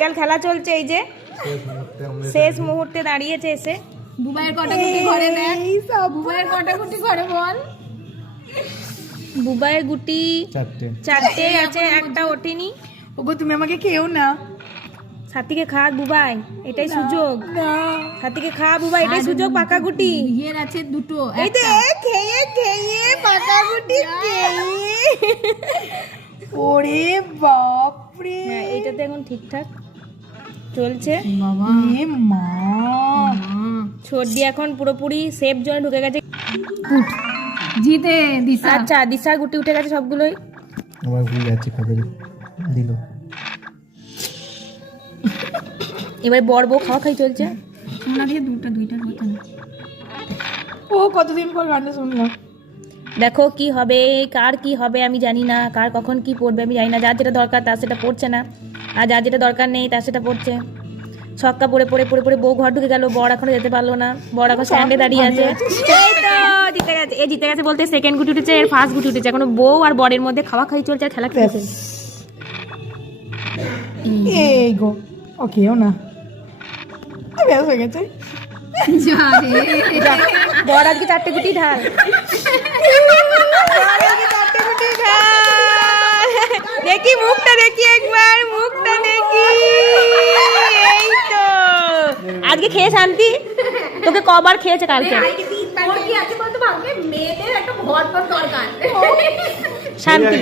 খেলা চলছে, এই যে শেষ মুহূর্তে দাঁড়িয়েছে এসে। বুবাইয়ের কটাকুটি ঘরে দেখ, বুবাইয়ের কটাকুটি ঘরে বল। বুবাইয়ের গুটি চারটে আছে, একটা ওঠেনি। ওগো তুমি আমাকে খেও না, সাথীকে খা বুবাই, এটাই সুযোগ। সাথীকে খা বুবাই, এটাই সুযোগ। পাকা গুটি ইয়ের আছে দুটো, এই তো খেয়ে খেয়ে পাকা গুটি খেয়ে। ওরে বাপরে, হ্যাঁ এইটাতে এখন ঠিকঠাক চলছে। বাবা এ মা, সর্দি এখন পুরোপুরি সেফ জোনে ঢুকে গেছে। জিতে দিশা। আচ্ছা দিশার গুটি উঠে গেছে সবগুলোই। আবার ভুল যাচ্ছে খাদের দিল। এবার বড় বউ খাওয়া খাই চলছে। সোনা দিয়ে দুইটা ও কতদিন পর গানটা শুনলাম। দেখো কি হবে, কার কি হবে আমি জানি না, কার কখন কি পড়বে আমি জানি না। যার যেটা দরকার তার সেটা পড়ছে না, আর যার যেটা দরকার নেই তার সেটা পড়ছে। ছক্কা পড়ে পড়ে পড়ে পড়ে বউ ঘর ঢুকে গেল, বর এখনো যেতে পারলো না, বর এখন স্ট্যান্ডে দাঁড়িয়ে আছে। এই তো জিতে গেছে, এ জিতে গেছে বলতে সেকেন্ড গুটি উঠেছে, এর ফার্স্ট গুটি উঠেছে। এখনো বউ আর বরের মধ্যে খাওয়া খাই চলছে আর খেলা খেলছে। এই গো ওকেও না, ব্যাস হয়ে গেছে। বর আজকে চারটে গুটি ঢাল, দেখি মুখটা দেখি, একবার মুখটা দেখি। এই তো আজকে খেয়ে শান্তি। তোকে কবার খেয়েছে কালকে শান্তি?